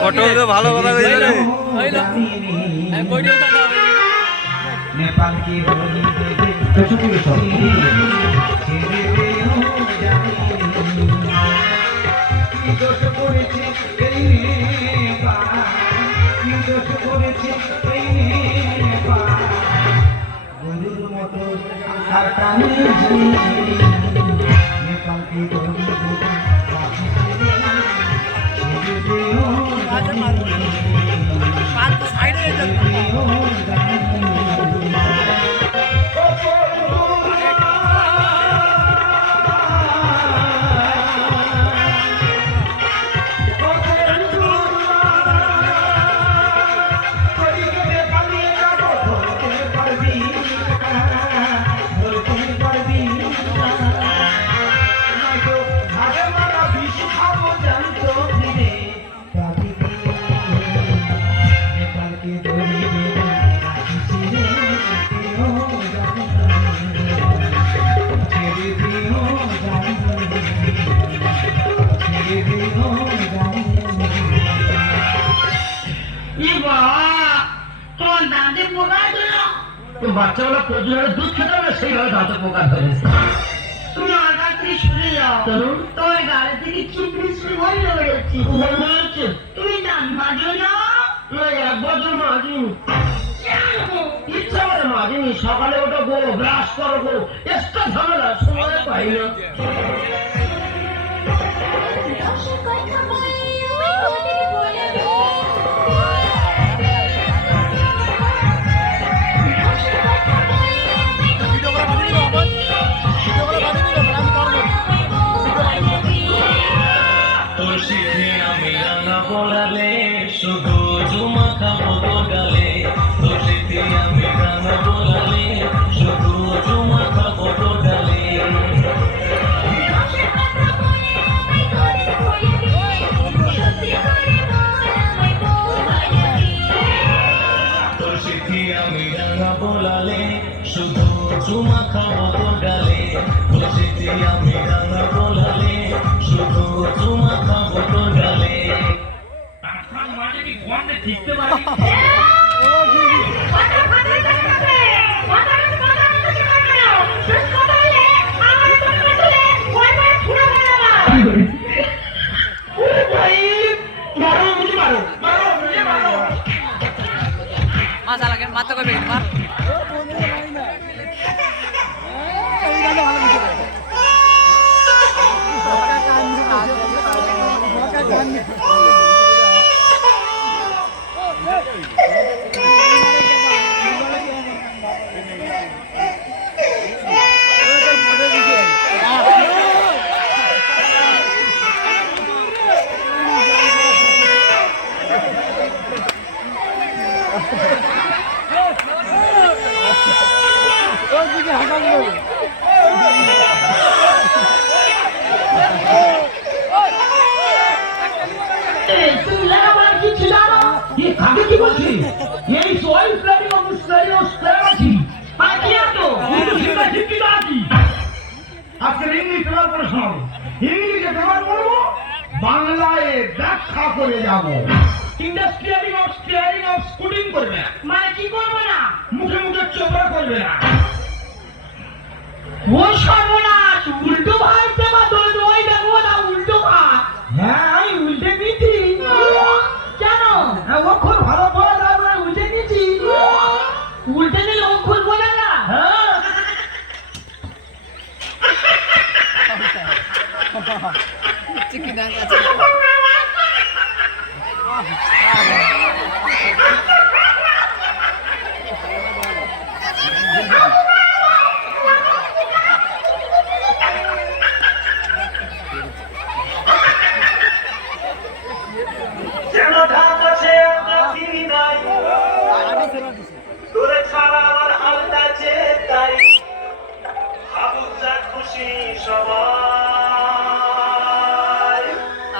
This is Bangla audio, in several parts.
ফটো ভালো কথা কইছে রে হইলো নেপাল কি বলি তো চুপি সব কি দোষ করেছে এই নেপাল কি দোষ করেছে এই নেপাল গরুর মতো আর প্রাণী নেপাল কি বলি বাচ্চাগুলো প্রচুর দুধ খেতে হবে সেইভাবে দাঁতে পোকা ধরেছে তুমি আমার কাছ থেকে শুনে যাও তোমার গাড়ি থেকে চিপড়ি বেরোচ্ছে তুমি দান মাঝিও না এক বছর মাঝিনি ইচ্ছা করে মাঝিনি সকালে ওটা গো ব্রাশ করবো এক্সট্রা ঝামেলা সময় পাই না বলালে শুধু জুমা খাবো তো গালে তোষিতে আমি গান বলালে শুধু জুমা খাবো তো গালে তোষিতে আমি গান বলালে শুধু জুমা খাবো তো গালে তোষিতে আমি গান বলালে শুধু জুমা খাবো তো গালে ঠিকতে পারি মাথা লাগে মাথা করবে মার বাংলায় ব্যাখ্যা করে যাব ইন্ডাস্ট্রিয়ালিং অফ স্টিয়ারিং অফ স্কুটিং করবে না মানে কি করবে না মুখে মুখে চোপড়া করবে না ও সর্বনাশ উল্টো ভাই দেবা তোর ওই দেখো না উল্টো ভাই হ্যাঁ আমি উল্টে নিয়েছি কেন অক্ষর ভালো বলা যাবে না উল্টে নিয়েছি উল্টে দিলে অক্ষর বলে না হ্যাঁ চিকি না আছে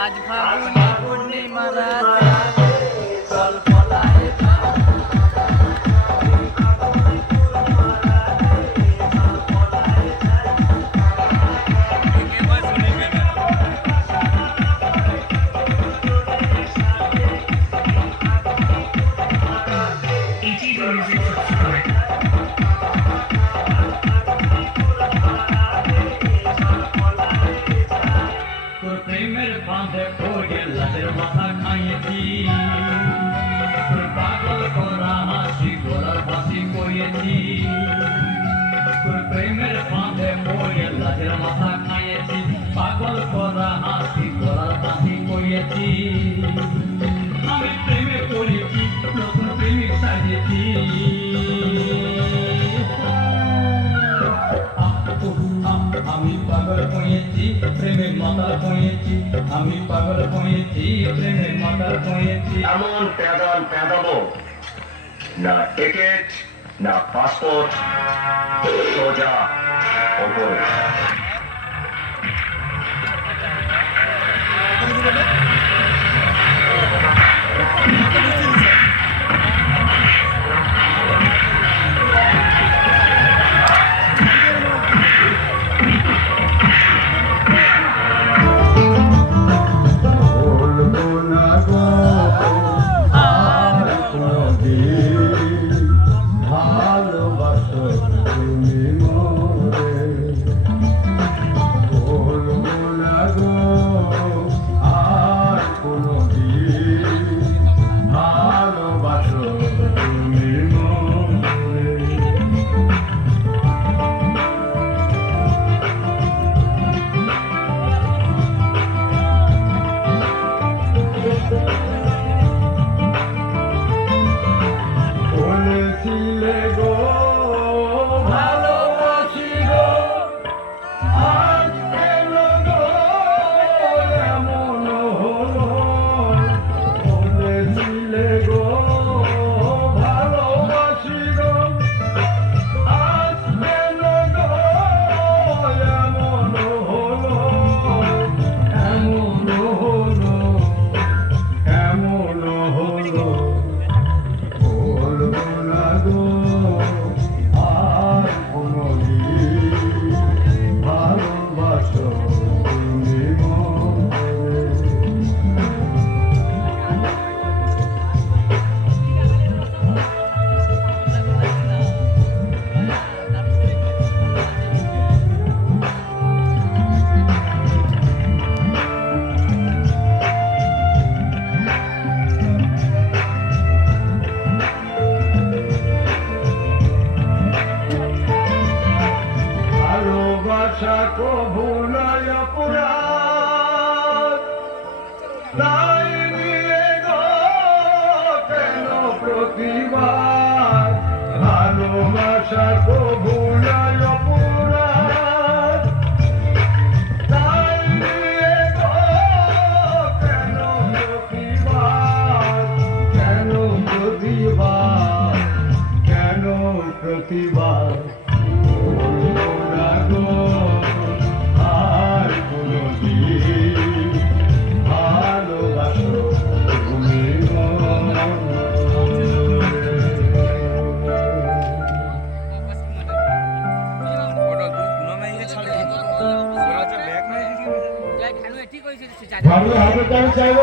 আজ ফাগুনে পূর্ণিমা রাতে কল্পনায় খাইয়েছি তোর পাগল করা হাসি গলার ফাঁসি করিয়েছি তোর প্রেমের ফাঁদে পড়ে লাজের মাথা খাইয়েছি পাগল করা হাসি গলার ফাঁসি করিয়েছি আমি প্রেমে পড়েছি নতুন প্রেমিক সাজিয়েছি আমি পাগল হয়েছি প্রেমের মাতাল হয়েছি আমি পাগল হয়েছি প্রেমের মাতাল হয়েছি এমন প্যাদান প্যাদাবো না টিকিট না পাসপোর্ট সোজা ওপরে ভালো হবে, আমি চাইবো